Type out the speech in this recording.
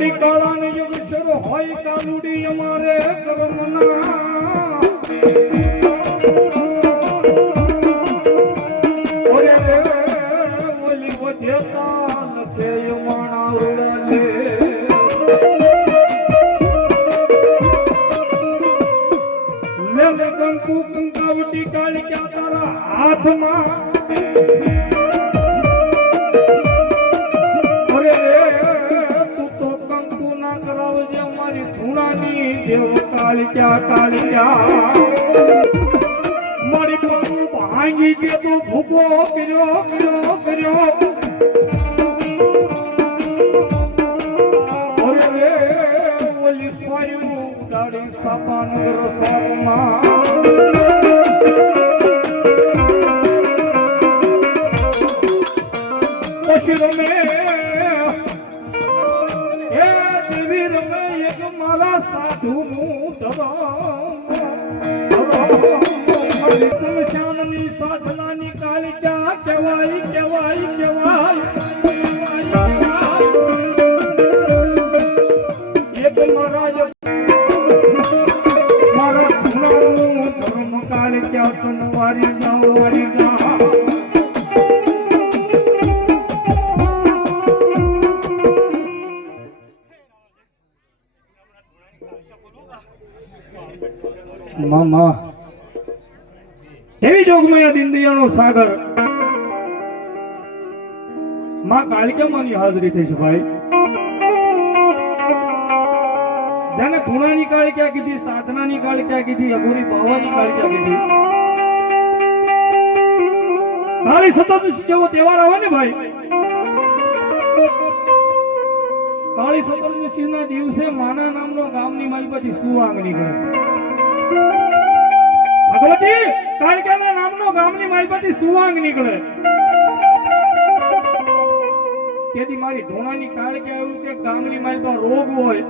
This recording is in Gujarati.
મારી કાળાને યુગ શરૂ હોય કાલુડી અમારે કર્મના ઓરે ઓલી વધ્યતા નથી માણા ઉડાલે લે કંકુ કંકાવટી કાળી ક્યાં તારા હાથમાં કાલિયા મારી પાઉ ભાંગી કે તો ભૂકો કર્યો અરે રે ઓલી સ્વાયું ઉડાડી સાપાન રસામાં પછી રમે મારા સાધુનું શમશાનની સાધનાની કાલિકા કહેવાય એક મારા ધર્મ કાલિકા તનવારી જાઓ મામા એવી જોગમાયા દિનદયાનો સાગર માં કાલિકામાંની હાજરી થઈ છે ભાઈ જેને ધૂણાની કાલિકા કીધી સાધનાની કાલિકા કીધી અઘોરી બાવાની કાલિકા કીધી કાળી સતત જેવો તહેવાર આવે ને ભાઈ કાળી સતત ના દિવસે માના નામનો ગામની માલપતિ સુવાંગ નીકળે ભગવતી કાલિકાના નામનો ગામની માલપતિ સુવાંગ નીકળે તેથી મારી ધોણાની કાલિકા એવું કે ગામની માલપા રોગ હોય